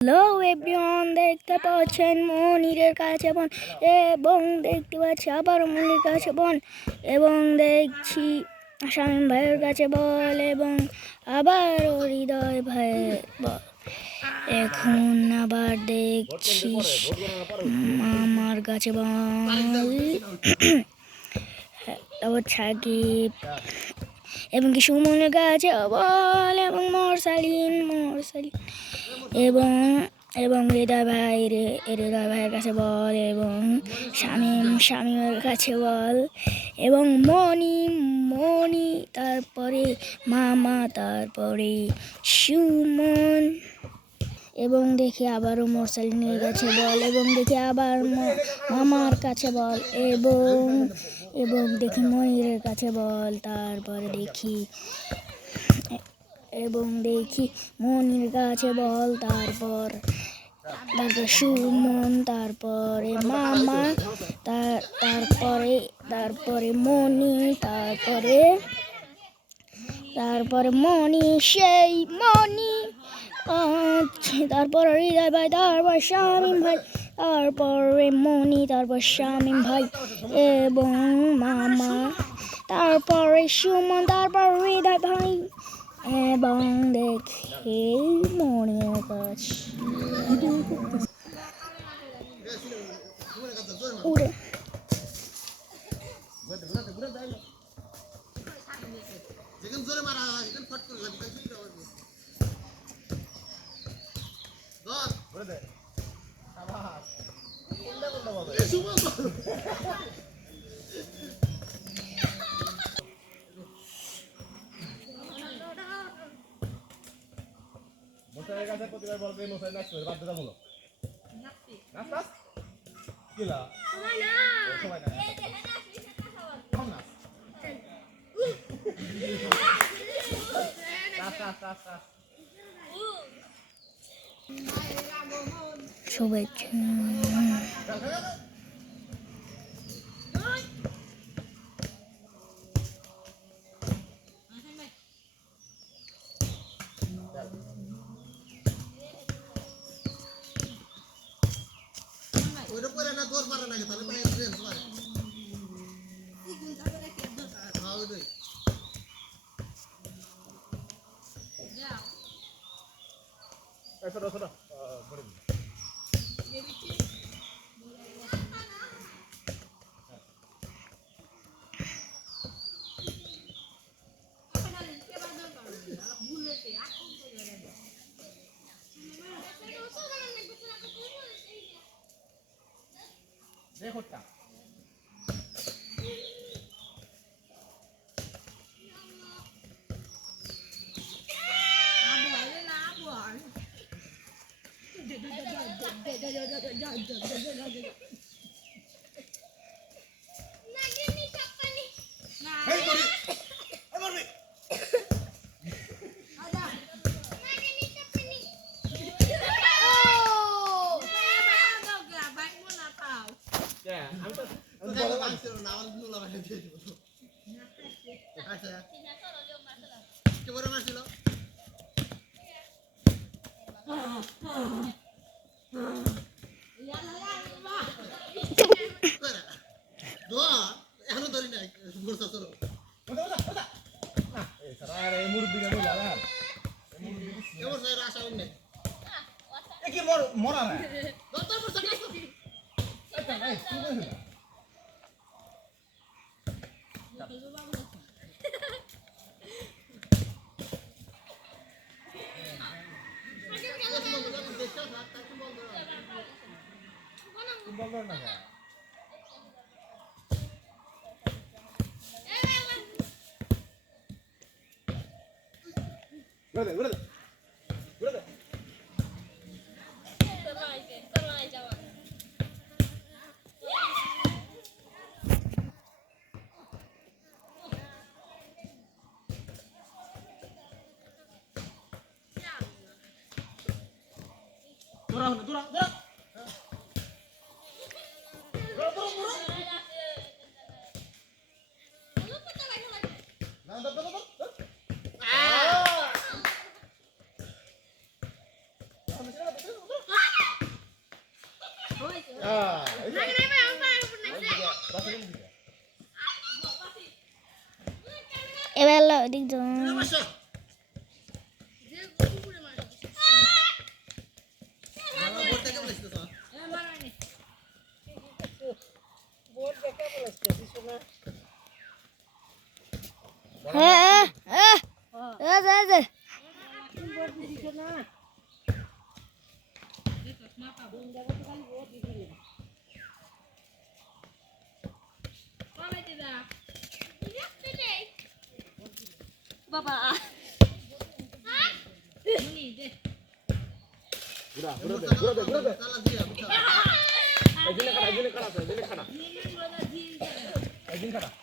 Hello everyone, দেখতে পাচ্ছেন মনিরের কাছে বন এবং দেখতে পাচ্ছি আবার মনির কাছে বন এবং দেখছি শামীম ভাইয়ের কাছে বল এবং আবার হৃদয় ভাইয়ের বল। এখন আবার দেখছি আমার কাছে বল তারপর সাকিব এবং কি সুমনের কাছে বল এবং মোরসালিন এবং এবং হৃদয় ভাইয়ের কাছে বল এবং শামীমের কাছে বল এবং মনি তারপরে মামা তারপরে সুমন এবং দেখি আবারও মোরসালিনের কাছে বল এবং দেখি আবার মামার কাছে বল এবং দেখি মনিরের কাছে বল তারপরে দেখি মনির কাছে বল তারপর সুমন তারপরে মামা তারপরে মনি তারপরে মনি সেই মনি তারপর হৃদয় ভাই তারপর শামীম ভাই তারপরে মনি তারপর শামীম ভাই এবং মামা তারপরে সুমন তারপর হৃদয় ভাই এবং দেখি মনির কাছে প্রতিবার বলবে মোসাই নাচতে বাধ্যতামূলক নাচ কিলা সময় না শুভেচ্ছা রেকর্ডটা মরা না এই যে বাসা কোন দিকে? এবার ওদিক যাও। হ্যাঁ বাবা ঘুরা দে এদিনে কাটা তো এদিনে কাটা এদিন কাটা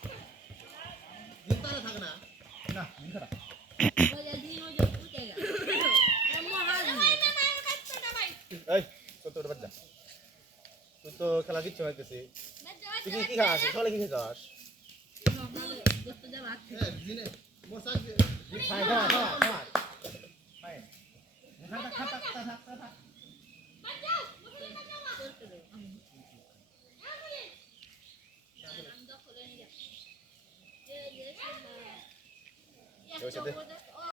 না দিন কাটা এই কত বাদ যা তুই তো খেলা দিচ্ছ হইতেছি তুই কি খাস সকালে কি খাস খাই খা খাই খাতা ওই সাথে